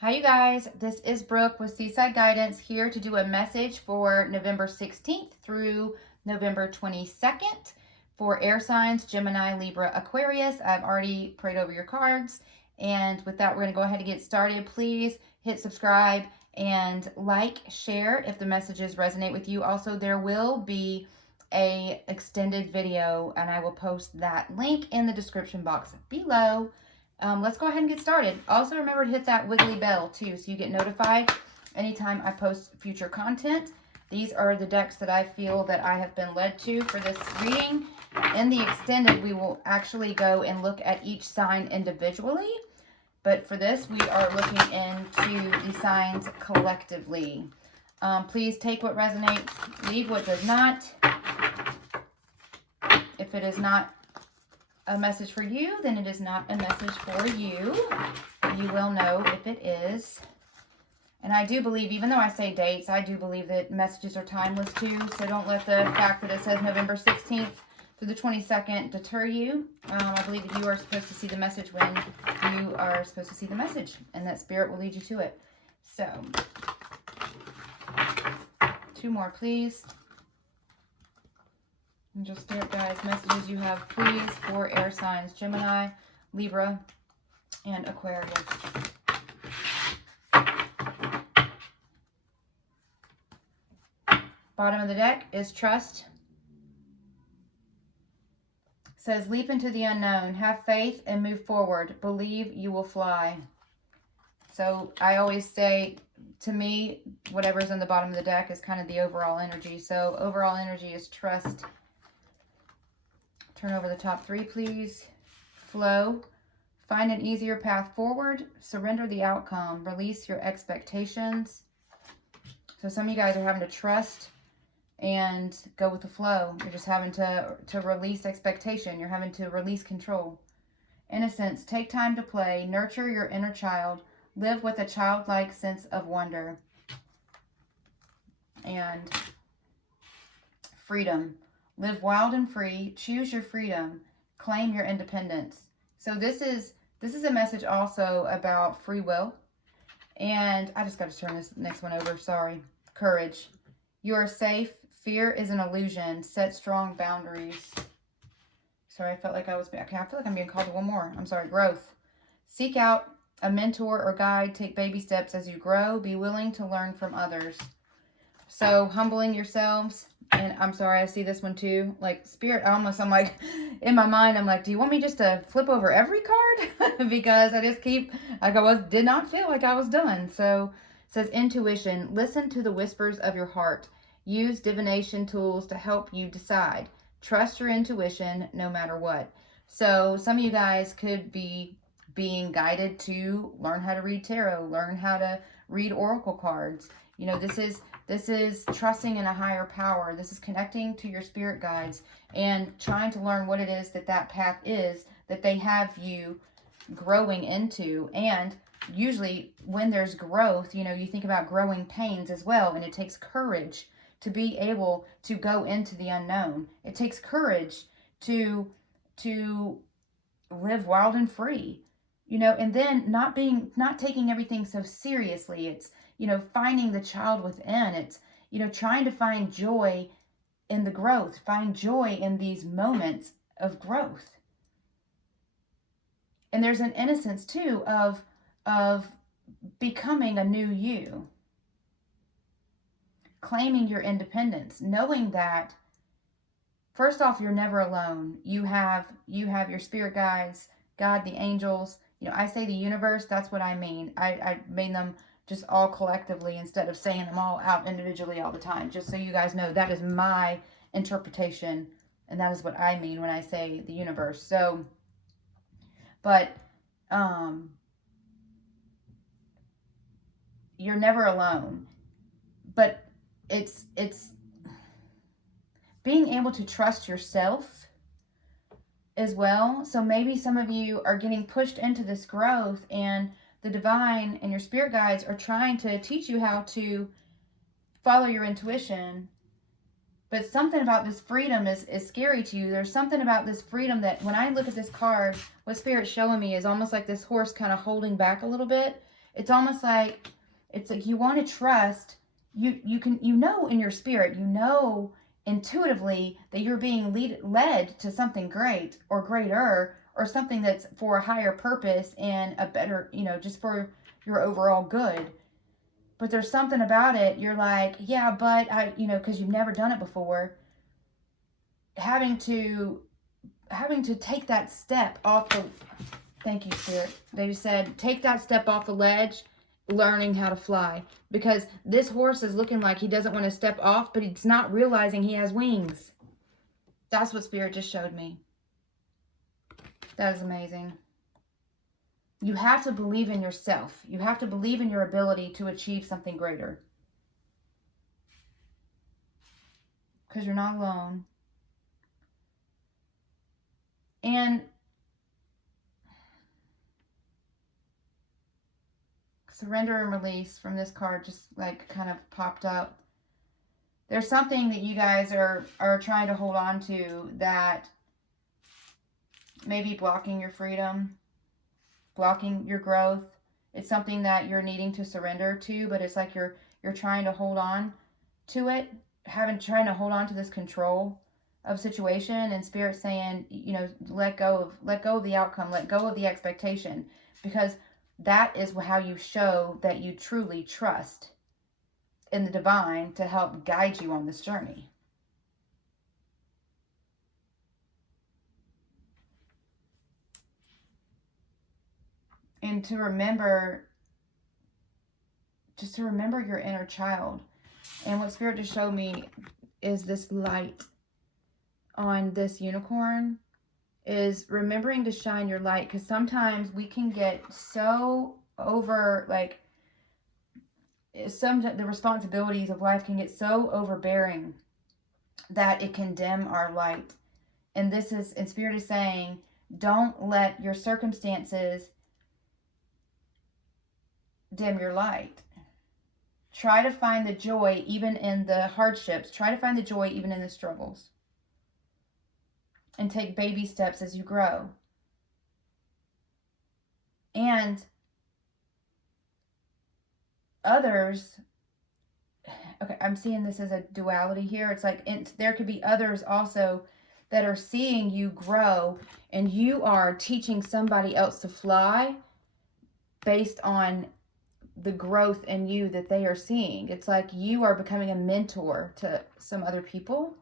Hi, you guys. This is Brooke with Seaside Guidance here to do a message for November 16th through November 22nd for air signs Gemini, Libra, Aquarius. I've already prayed over your cards. And with that, we're going to go ahead and get started. Please hit subscribe and like, share if the messages resonate with you. Also, there will be a extended video and I will post that link in the description box below. Let's go ahead and get started. Also, remember to hit that wiggly bell too so you get notified anytime I post future content. These are the decks that I feel that I have been led to for this reading. In the extended, we will actually go and look at each sign individually. But for this, we are looking into the signs collectively. Please take what resonates, leave what does not. If it is not a message for you, then it is not a message for you. You will know if it is. And I do believe, even though I say dates, I do believe that messages are timeless too. So don't let the fact that it says November 16th through the 22nd deter you. I believe that you are supposed to see the message when you are supposed to see the message, and that spirit will lead you to it. So, 2 more, please. And just stare, guys, messages you have, please, for air signs Gemini, Libra, and Aquarius. Bottom of the deck is trust. Says, leap into the unknown, have faith and move forward. Believe you will fly. So I always say, to me, whatever's in the bottom of the deck is kind of the overall energy. So overall energy is trust. Turn over the top 3, please. Flow. Find an easier path forward. Surrender the outcome. Release your expectations. So some of you guys are having to trust and go with the flow. You're just having to release expectation. You're having to release control. Innocence. Take time to play. Nurture your inner child. Live with a childlike sense of wonder. And freedom. Live wild and free. Choose your freedom. Claim your independence. So this is a message also about free will. And I just got to turn this next one over. Sorry. Courage. You are safe. Fear is an illusion. Set strong boundaries. Sorry, I felt like I feel like I'm being called to one more. I'm sorry. Growth. Seek out a mentor or guide. Take baby steps as you grow. Be willing to learn from others. So humbling yourselves. And I'm sorry, I see this one too. Like spirit, I'm like, in my mind, I'm like, do you want me just to flip over every card? Because I just did not feel like I was done. So it says intuition. Listen to the whispers of your heart. Use divination tools to help you decide. Trust your intuition no matter what. So some of you guys could be being guided to learn how to read tarot, learn how to read oracle cards. You know, this is trusting in a higher power. This is connecting to your spirit guides and trying to learn what it is that path is that they have you growing into. And usually when there's growth, you know, you think about growing pains as well. And it takes courage to be able to go into the unknown. It takes courage to live wild and free, you know, and then not taking everything so seriously. It's, you know, finding the child within. It's, you know, trying to find joy in the growth, find joy in these moments of growth. And there's an innocence too of becoming a new you. Claiming your independence, knowing that first off, you're never alone. You have your spirit guides, God, the angels. You know, I say the universe, that's what I mean. I made them just all collectively instead of saying them all out individually all the time. Just so you guys know, that is my interpretation, and that is what I mean when I say the universe. So, but you're never alone. But it's being able to trust yourself as well. So maybe some of you are getting pushed into this growth, and the divine and your spirit guides are trying to teach you how to follow your intuition. But something about this freedom is scary to you. There's something about this freedom that when I look at this card, what Spirit's showing me is almost like this horse kind of holding back a little bit. It's almost like, it's like you want to trust, you can, you know, in your spirit, you know intuitively that you're being led to something great or greater, or something that's for a higher purpose and a better, you know, just for your overall good. But there's something about it, you're like, yeah, but I, you know, because you've never done it before, having to take that step off the, thank you, Spirit. They just said, take that step off the ledge, learning how to fly. Because this horse is looking like he doesn't want to step off, but he's not realizing he has wings. That's what Spirit just showed me. That is amazing. You have to believe in yourself. You have to believe in your ability to achieve something greater. Because you're not alone. And surrender and release from this card just like kind of popped up. There's something that you guys are trying to hold on to that may be blocking your freedom, blocking your growth. It's something that you're needing to surrender to, but it's like you're trying to hold on to it, trying to hold on to this control of situation, and Spirit saying, you know, let go of the outcome, let go of the expectation, because that is how you show that you truly trust in the divine to help guide you on this journey. And to remember, just to remember your inner child. And what Spirit just showed me is this light on this unicorn, is remembering to shine your light, because sometimes we can get so over, like, the responsibilities of life can get so overbearing that it can dim our light. And Spirit is saying, don't let your circumstances dim your light. Try to find the joy even in the hardships. Try to find the joy even in the struggles. And take baby steps as you grow. And others, okay, I'm seeing this as a duality here. It's like there could be others also that are seeing you grow, and you are teaching somebody else to fly based on the growth in you that they are seeing. It's like you are becoming a mentor to some other people.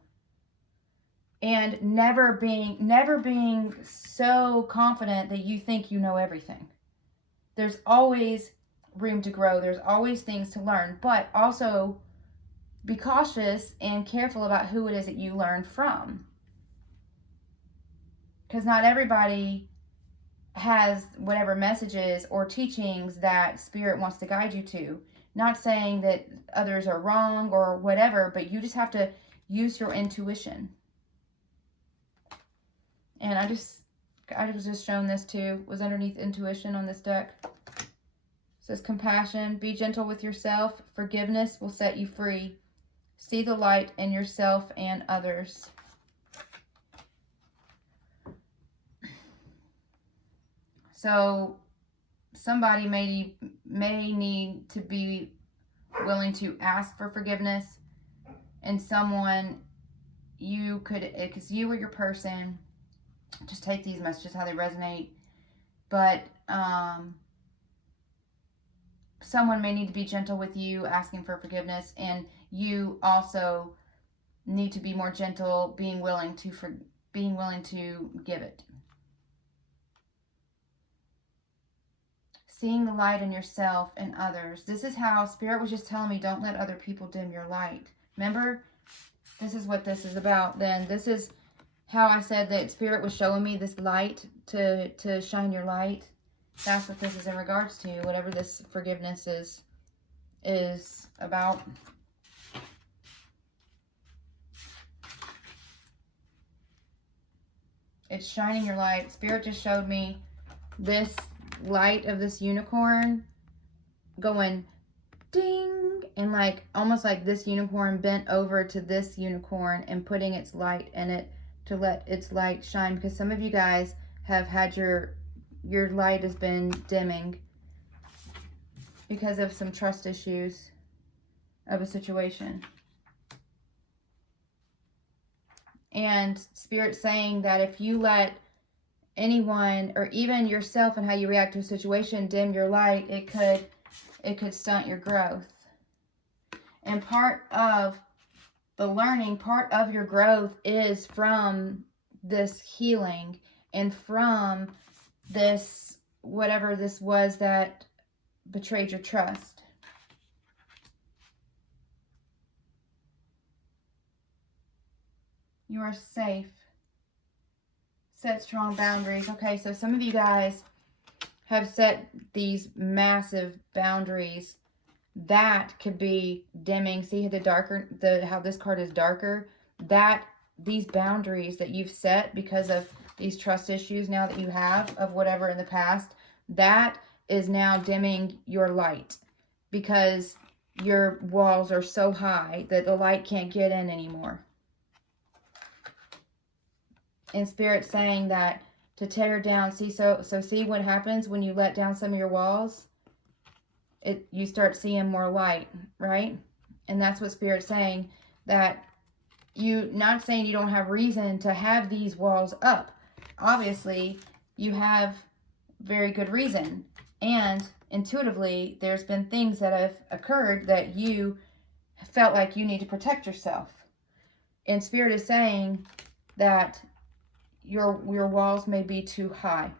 And never being so confident that you think you know everything. There's always room to grow. There's always things to learn. But also be cautious and careful about who it is that you learn from. Because not everybody has whatever messages or teachings that Spirit wants to guide you to. Not saying that others are wrong or whatever, but you just have to use your intuition. And I was just shown this too, was underneath intuition on this deck. It says compassion, be gentle with yourself. Forgiveness will set you free. See the light in yourself and others. So somebody may need to be willing to ask for forgiveness, and someone you could, because you or your person, just take these messages how they resonate, but someone may need to be gentle with you, asking for forgiveness, and you also need to be more gentle, being willing to give it. Seeing the light in yourself and others. This is how Spirit was just telling me, don't let other people dim your light. Remember, this is what this is about. Then this is how I said that Spirit was showing me this light to shine your light. That's what this is in regards to, whatever this forgiveness is about. It's shining your light. Spirit just showed me this light of this unicorn going ding, and like almost like this unicorn bent over to this unicorn and putting its light in it to let its light shine, because some of you guys have had your light has been dimming. because of some trust issues of a situation. And Spirit's saying that if you let anyone, or even yourself and how you react to a situation, dim your light, it could stunt your growth. And part of the learning, part of your growth is from this healing and from this, whatever this was that betrayed your trust. You are safe. Set strong boundaries. Okay, so some of you guys have set these massive boundaries that could be dimming. See the darker, how this card is darker? That these boundaries that you've set because of these trust issues now that you have of whatever in the past, that is now dimming your light because your walls are so high that the light can't get in anymore. And Spirit's saying that to tear down, see, so see what happens when you let down some of your walls? You start seeing more light, right? And that's what Spirit's saying, that not saying you don't have reason to have these walls up. Obviously, you have very good reason. And intuitively, there's been things that have occurred that you felt like you need to protect yourself. And Spirit is saying that your walls may be too high.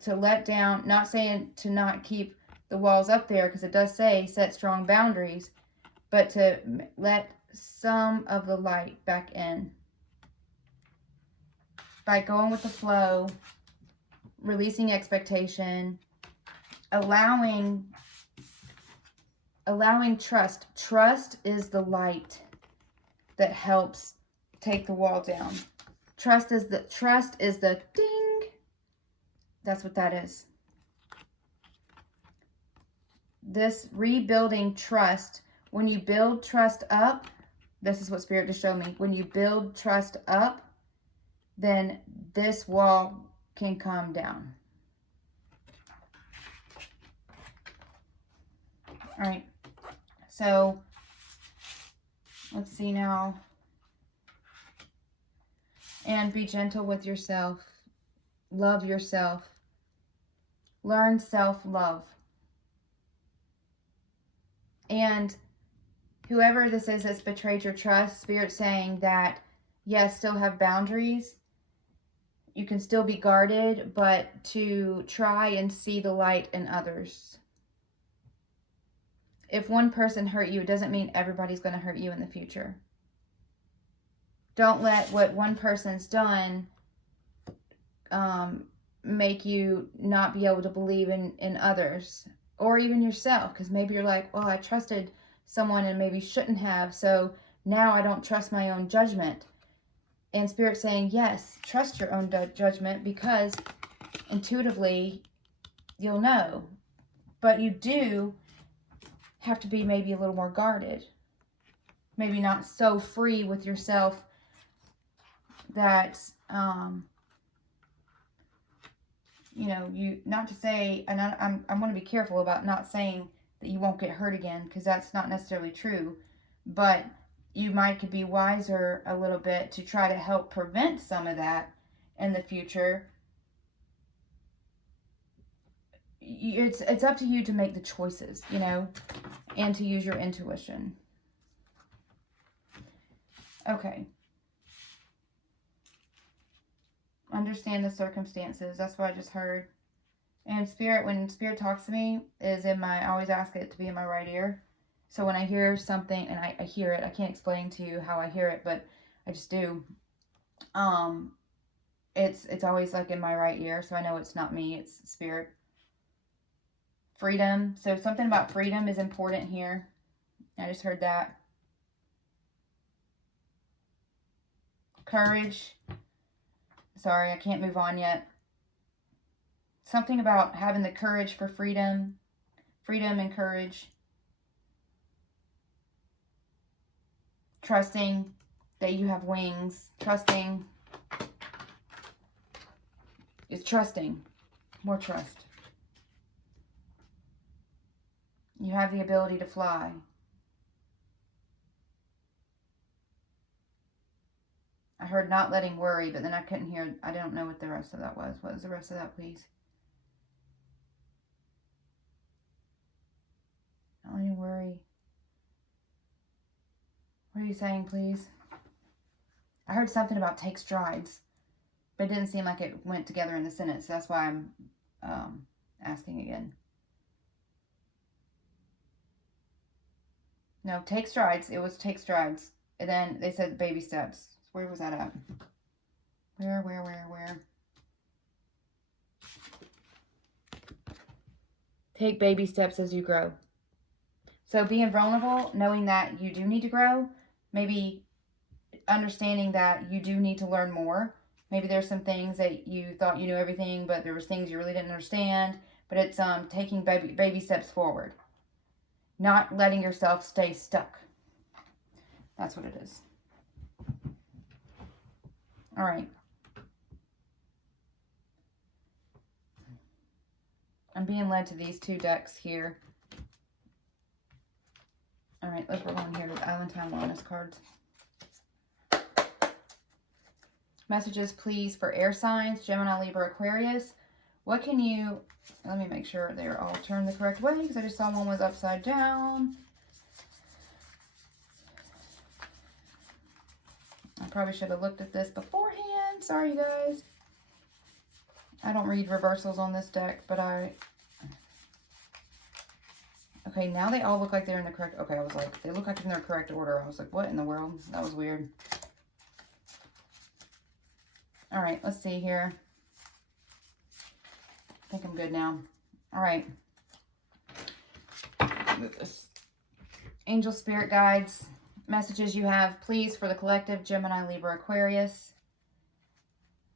To let down, not saying to not keep the walls up there, because it does say set strong boundaries, but to let some of the light back in. By going with the flow, releasing expectation, allowing trust. Trust is the light that helps take the wall down. Trust is the ding. That's what that is. This rebuilding trust, when you build trust up, this is what Spirit just showed me. When you build trust up, then this wall can come down. All right. So let's see now. And be gentle with yourself. Love yourself. Learn self-love. And whoever this is that's betrayed your trust, Spirit's saying that, yes, still have boundaries. You can still be guarded, but to try and see the light in others. If one person hurt you, it doesn't mean everybody's going to hurt you in the future. Don't let what one person's done make you not be able to believe in others or even yourself, because maybe you're like, well, I trusted someone and maybe shouldn't have, so now I don't trust my own judgment. And Spirit's saying, yes, trust your own judgment, because intuitively you'll know, but you do have to be maybe a little more guarded, maybe not so free with yourself that you, not to say, and I'm going to be careful about not saying that you won't get hurt again, because that's not necessarily true, but you could be wiser a little bit to try to help prevent some of that in the future. It's up to you to make the choices, and to use your intuition. Okay. Understand the circumstances. That's what I just heard. And Spirit, when Spirit talks to me, I always ask it to be in my right ear. So when I hear something, and I hear it, I can't explain to you how I hear it, but I just do. It's always like in my right ear, so I know it's not me, it's Spirit. Freedom. So something about freedom is important here. I just heard that. Courage. Sorry, I can't move on yet. Something about having the courage for freedom. Freedom and courage. Trusting that you have wings. Trusting. It's trusting. More trust. You have the ability to fly. I heard not letting worry, but then I couldn't hear, I don't know what the rest of that was. What was the rest of that, please? Not letting worry. What are you saying, please? I heard something about take strides, but it didn't seem like it went together in the sentence. So that's why I'm asking again. No, take strides. It was take strides. And then they said baby steps. Where was that at? Where? Take baby steps as you grow. So being vulnerable, knowing that you do need to grow, maybe understanding that you do need to learn more. Maybe there's some things that you thought you knew everything, but there was things you really didn't understand. But it's taking baby steps forward. Not letting yourself stay stuck. That's what it is. All right. I'm being led to these two decks here. All right, let's roll on here to the Island Time Wellness cards. Messages, please, for air signs, Gemini, Libra, Aquarius. What can you... Let me make sure they're all turned the correct way, because I just saw one was upside down. I probably should have looked at this beforehand. Sorry, you guys. I don't read reversals on this deck, but I... Okay, now they all look like they're in the correct... Okay, I was like, they look like in their correct order. I was like, what in the world? That was weird. All right, let's see here. I think I'm good now. All right. Move this. Angel Spirit Guides. Messages you have, please, for the collective, Gemini, Libra, Aquarius.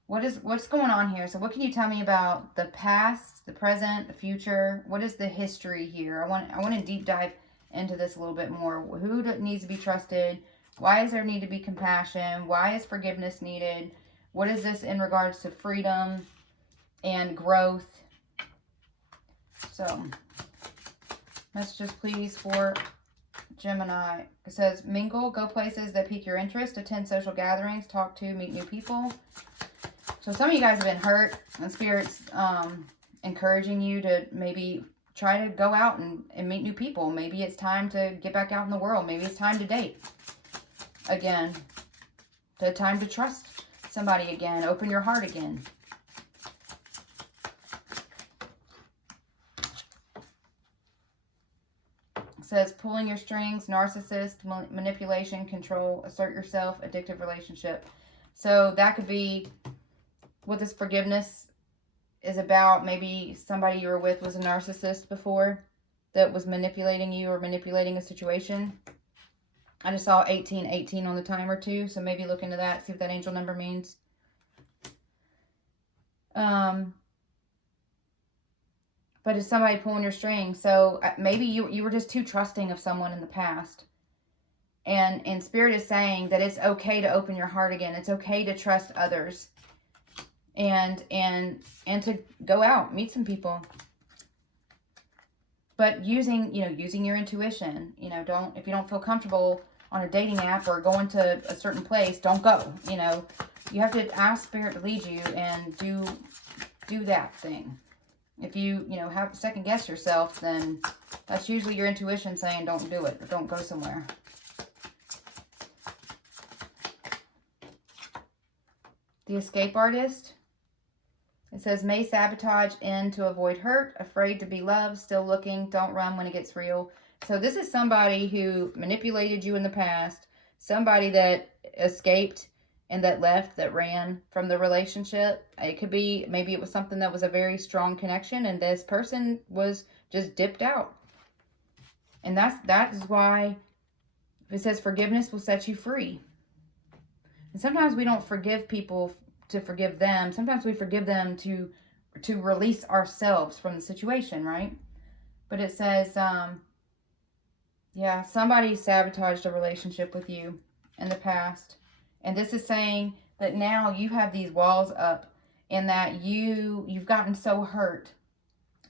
What's going on here? So what can you tell me about the past, the present, the future? What is the history here? I want to deep dive into this a little bit more. Who needs to be trusted? Why is there need to be compassion? Why is forgiveness needed? What is this in regards to freedom and growth? So, messages, please, for Gemini. It says, mingle, go places that pique your interest, attend social gatherings, talk to, meet new people. So some of you guys have been hurt, and Spirit's encouraging you to maybe try to go out and meet new people. Maybe it's time to get back out in the world. Maybe it's time to date again. The time to trust somebody again. Open your heart again. It says, pulling your strings, narcissist, manipulation, control, assert yourself, addictive relationship. So that could be what this forgiveness is about. Maybe somebody you were with was a narcissist before that was manipulating you or manipulating a situation. I just saw 1818 on the timer too, so maybe look into that, see what that angel number means. But it's somebody pulling your string. So maybe you were just too trusting of someone in the past. And Spirit is saying that it's okay to open your heart again. It's okay to trust others. And to go out, meet some people. But using your intuition. If you don't feel comfortable on a dating app or going to a certain place, don't go. You have to ask Spirit to lead you and do that thing. If you have to second guess yourself, then that's usually your intuition saying don't do it or don't go somewhere. The Escape Artist. It says, may sabotage end to avoid hurt, afraid to be loved, still looking, don't run when it gets real. So this is somebody who manipulated you in the past, somebody that escaped and that left, that ran from the relationship. It could be, maybe it was something that was a very strong connection and this person was just dipped out. And that is why it says forgiveness will set you free. And sometimes we don't forgive people to forgive them. Sometimes we forgive them to release ourselves from the situation, right? But it says, yeah, somebody sabotaged a relationship with you in the past. And this is saying that now you have these walls up and that you've gotten so hurt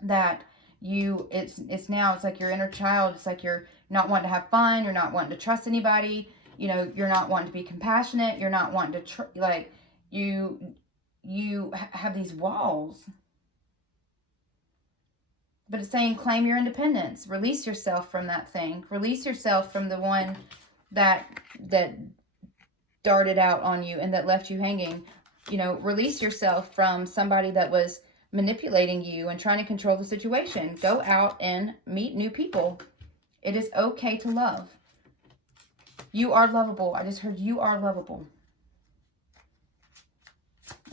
that it's now, it's like your inner child. It's like you're not wanting to have fun. You're not wanting to trust anybody. You know, you're not wanting to be compassionate. You're not wanting to, like, you have these walls. But it's saying claim your independence. Release yourself from that thing. Release yourself from the one that darted out on you and that left you hanging. You know, release yourself from somebody that was manipulating you and trying to control the situation. Go out and meet new people. It is okay to love. You are lovable. I just heard you are lovable.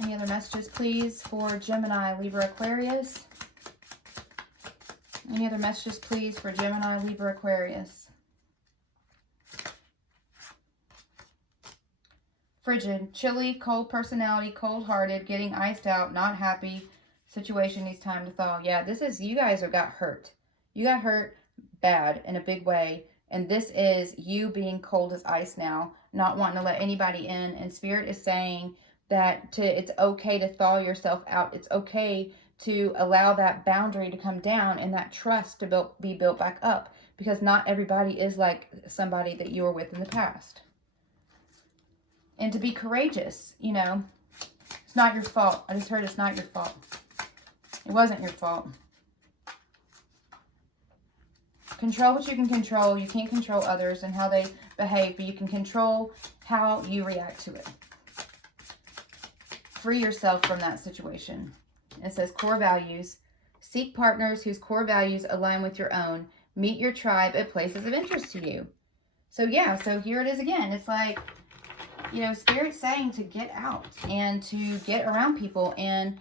Any other messages, please, for Gemini, Libra, Aquarius? Any other messages, please, for Gemini, Libra, Aquarius? Frigid, chilly, cold personality, cold-hearted, getting iced out, not happy. Situation needs time to thaw. Yeah, this is, you guys got hurt. You got hurt bad in a big way. And this is you being cold as ice now, not wanting to let anybody in. And Spirit is saying that it's okay to thaw yourself out. It's okay to allow that boundary to come down and that trust to be built back up, because not everybody is like somebody that you were with in the past. And to be courageous, you know, it's not your fault. I just heard it's not your fault. It wasn't your fault. Control what you can control. You can't control others and how they behave, but you can control how you react to it. Free yourself from that situation. It says core values. Seek partners whose core values align with your own. Meet your tribe at places of interest to you. So yeah, so here it is again. It's like, you know, Spirit's saying to get out and to get around people and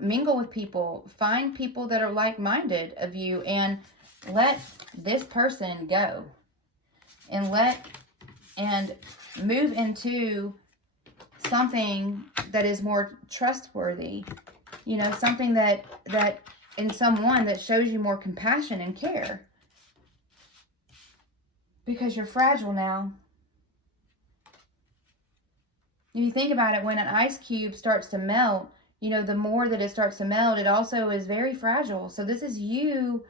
mingle with people. Find people that are like-minded of you and let this person go. And move into something that is more trustworthy. You know, something that in someone that shows you more compassion and care. Because you're fragile now. If you think about it, when an ice cube starts to melt, you know, the more that it starts to melt, it also is very fragile. So this is you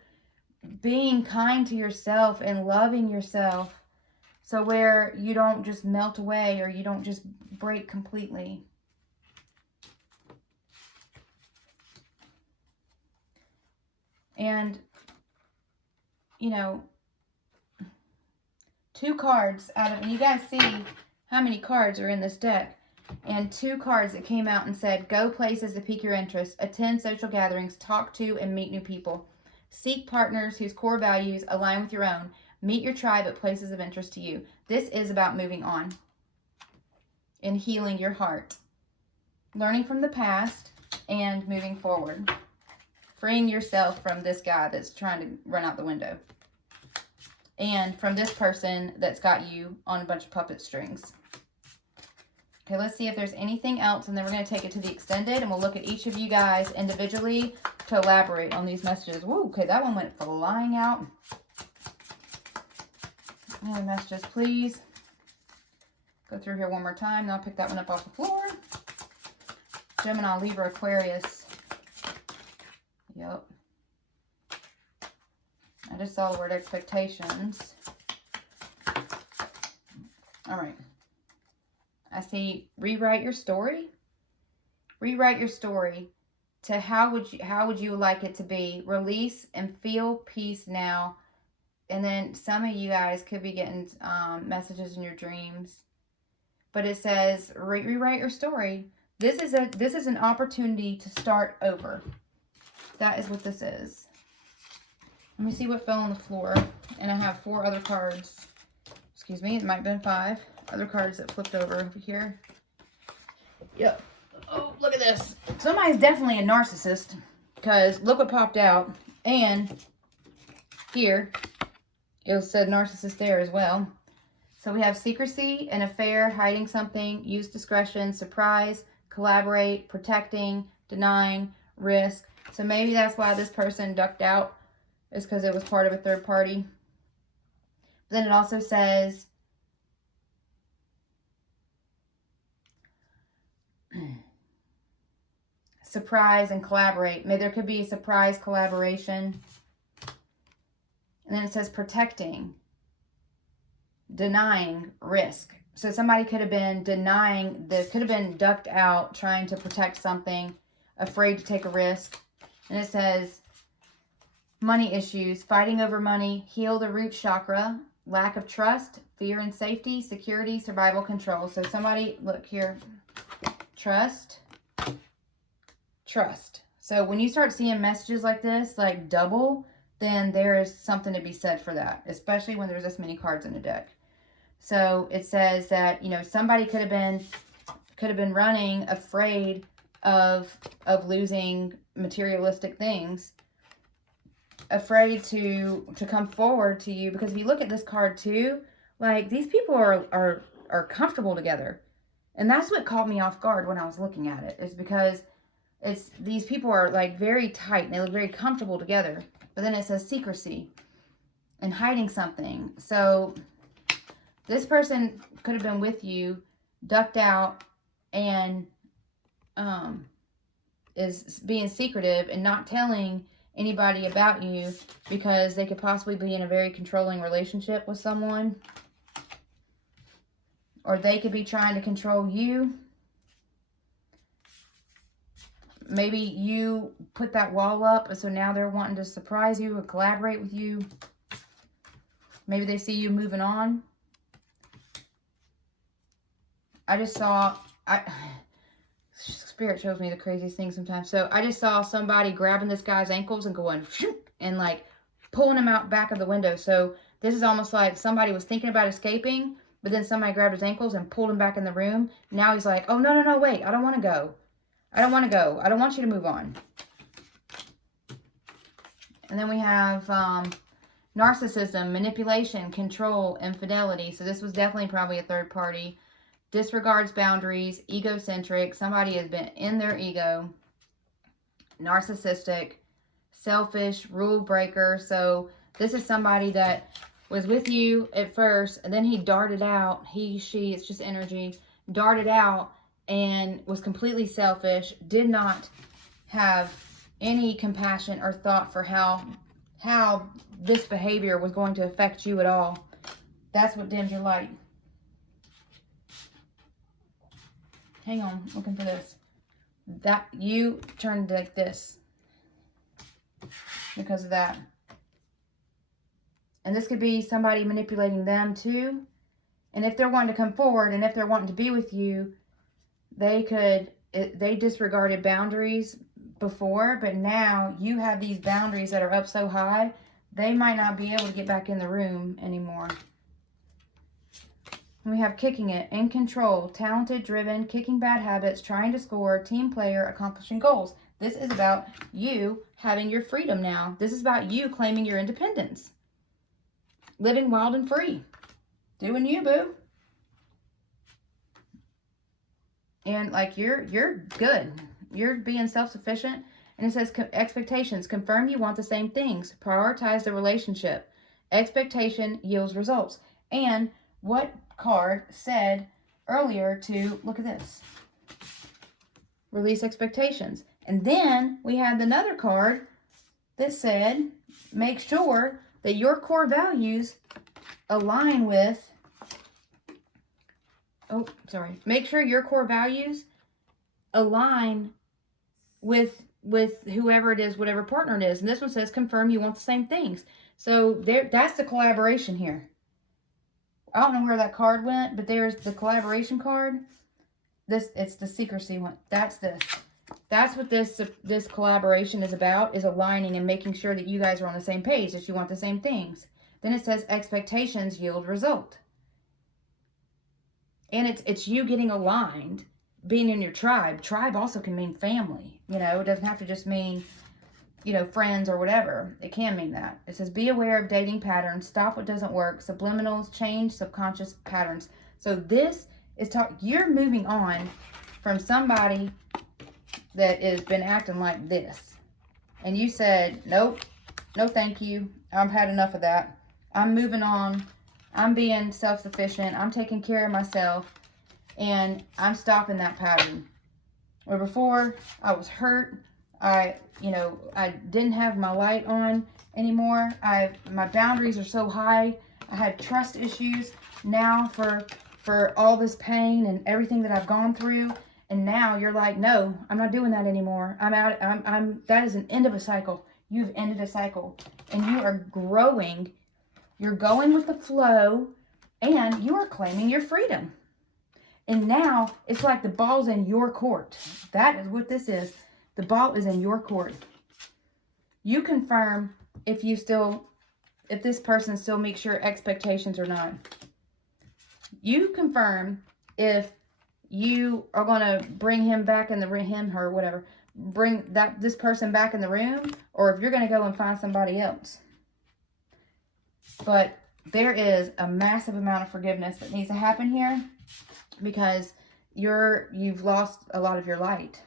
being kind to yourself and loving yourself. So where you don't just melt away or you don't just break completely. And, you know, 2 cards out of, and you guys see how many cards are in this deck. And 2 cards that came out and said, go places that pique your interest, attend social gatherings, talk to and meet new people. Seek partners whose core values align with your own. Meet your tribe at places of interest to you. This is about moving on and healing your heart. Learning from the past and moving forward. Freeing yourself from this guy that's trying to run out the window. And from this person that's got you on a bunch of puppet strings. Okay, let's see if there's anything else, and then we're going to take it to the extended, and we'll look at each of you guys individually to elaborate on these messages. Woo, okay, that one went flying out. Any other messages, please? Go through here one more time, and I'll pick that one up off the floor. Gemini, Libra, Aquarius. Yep. I just saw the word expectations. All right. I see rewrite your story. Rewrite your story to how would you like it to be? Release and feel peace now. And then some of you guys could be getting messages in your dreams. But it says rewrite your story. This is an opportunity to start over. That is what this is. Let me see what fell on the floor. And I have 4 other cards. Excuse me, it might have been 5 other cards that flipped over here. Yep. Oh, look at this. Somebody's definitely a narcissist, because look what popped out. And here, it said narcissist there as well. So we have secrecy, an affair, hiding something, use discretion, surprise, collaborate, protecting, denying, risk. So maybe that's why this person ducked out, is because it was part of a third party. But then it also says, surprise and collaborate. Maybe there could be a surprise collaboration. And then it says protecting, denying, risk. So somebody could have been denying, could have been ducked out, trying to protect something, afraid to take a risk. And it says money issues, fighting over money, heal the root chakra, lack of trust, fear and safety, security, survival, control. So somebody, look here, trust. So when you start seeing messages like this, like double, then there is something to be said for that, especially when there's this many cards in the deck. So it says that, you know, somebody could have been running afraid of losing materialistic things, afraid to come forward to you, because if you look at this card too, like these people are comfortable together. And that's what caught me off guard when I was looking at it, is because these people are like very tight and they look very comfortable together. But then it says secrecy and hiding something. So this person could have been with you, ducked out, and is being secretive and not telling anybody about you because they could possibly be in a very controlling relationship with someone. Or they could be trying to control you. Maybe you put that wall up, and so now they're wanting to surprise you or collaborate with you. Maybe they see you moving on. I just saw, Spirit shows me the craziest things sometimes. So I just saw somebody grabbing this guy's ankles and going, and like pulling him out back of the window. So this is almost like somebody was thinking about escaping, but then somebody grabbed his ankles and pulled him back in the room. Now he's like, oh, no, wait, I don't want to go. I don't want to go. I don't want you to move on. And then we have narcissism, manipulation, control, infidelity. So this was definitely probably a third party. Disregards boundaries, egocentric. Somebody has been in their ego. Narcissistic, selfish, rule breaker. So this is somebody that was with you at first, and then he darted out. He, she, it's just energy. Darted out and was completely selfish, did not have any compassion or thought for how this behavior was going to affect you at all. That's what dimmed your light. Hang on, looking for this. That you turned like this because of that. And this could be somebody manipulating them too. And if they're wanting to come forward and if they're wanting to be with you, they disregarded boundaries before, but now you have these boundaries that are up so high, they might not be able to get back in the room anymore. And we have kicking it, in control, talented, driven, kicking bad habits, trying to score, team player, accomplishing goals. This is about you having your freedom now. This is about you claiming your independence. Living wild and free. Doing you, boo. And like you're good. You're being self-sufficient. And it says expectations. Confirm you want the same things. Prioritize the relationship. Expectation yields results. And what card said earlier to, look at this, release expectations. And then we had another card that said, make sure that your core values align with, make sure your core values align with whoever it is, whatever partner it is. And this one says, confirm you want the same things. So that's the collaboration here. I don't know where that card went, but there's the collaboration card. It's the secrecy one. That's this. That's what this collaboration is about, is aligning and making sure that you guys are on the same page, that you want the same things. Then it says expectations yield result. And it's you getting aligned, being in your tribe. Tribe also can mean family. You know, it doesn't have to just mean, you know, friends or whatever. It can mean that. It says be aware of dating patterns, stop what doesn't work, subliminals, change subconscious patterns. So this is you're moving on from somebody that has been acting like this. And you said, nope, no thank you. I've had enough of that. I'm moving on. I'm being self-sufficient. I'm taking care of myself. And I'm stopping that pattern. Where before I was hurt, I didn't have my light on anymore. My boundaries are so high. I had trust issues now for all this pain and everything that I've gone through. And now you're like, no, I'm not doing that anymore. I'm out. That is an end of a cycle. You've ended a cycle and you are growing. You're going with the flow and you are claiming your freedom. And now it's like the ball's in your court. That is what this is. The ball is in your court. You confirm if this person still meets your expectations or not. You confirm if you are going to bring him back in the room, him, her, whatever, bring this person back in the room, or if you're going to go and find somebody else. But there is a massive amount of forgiveness that needs to happen here because you've lost a lot of your light.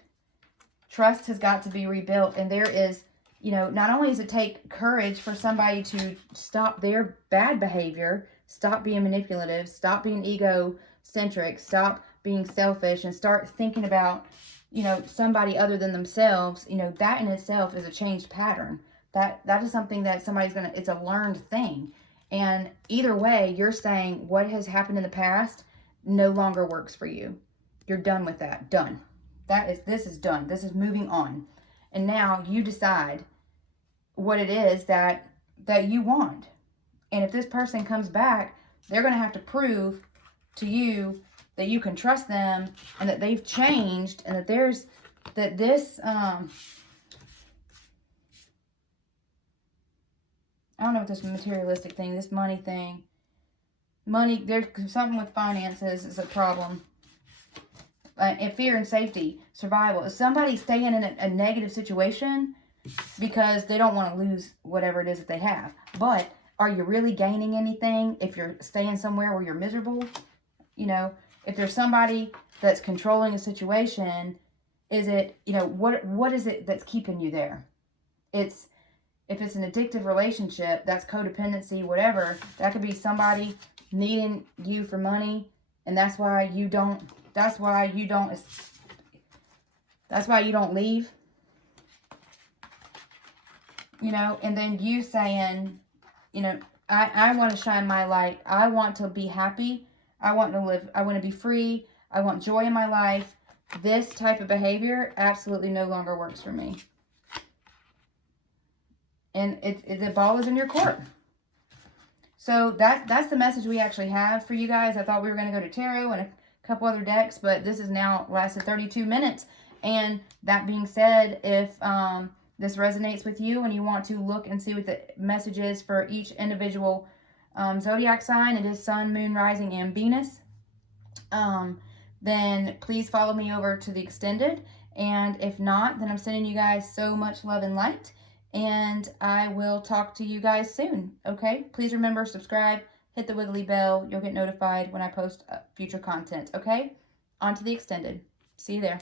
Trust has got to be rebuilt, and there is, not only does it take courage for somebody to stop their bad behavior, stop being manipulative, stop being egocentric, stop being selfish, and start thinking about, somebody other than themselves, that in itself is a changed pattern. That is something that it's a learned thing. And either way, you're saying what has happened in the past no longer works for you. You're done with that. Done. This is done. This is moving on. And now you decide what it is that you want. And if this person comes back, they're going to have to prove to you that you can trust them and that they've changed and that this I don't know what this materialistic thing, this money thing. There's something with finances is a problem. And fear and safety, survival. Is somebody staying in a negative situation because they don't want to lose whatever it is that they have? But are you really gaining anything if you're staying somewhere where you're miserable? If there's somebody that's controlling a situation, is it, what is it that's keeping you there? If it's an addictive relationship, that's codependency, whatever. That could be somebody needing you for money, and that's why you don't leave. And then you saying, I want to shine my light. I want to be happy. I want to live. I want to be free. I want joy in my life. This type of behavior absolutely no longer works for me. And the ball is in your court. So that's the message we actually have for you guys. I thought we were going to go to tarot and a couple other decks, but this has now lasted 32 minutes. And that being said, if this resonates with you and you want to look and see what the message is for each individual zodiac sign, it is Sun, Moon, Rising, and Venus, then please follow me over to the extended. And if not, then I'm sending you guys so much love and light. And I will talk to you guys soon, okay? Please remember, subscribe, hit the wiggly bell. You'll get notified when I post future content, okay? On to the extended. See you there.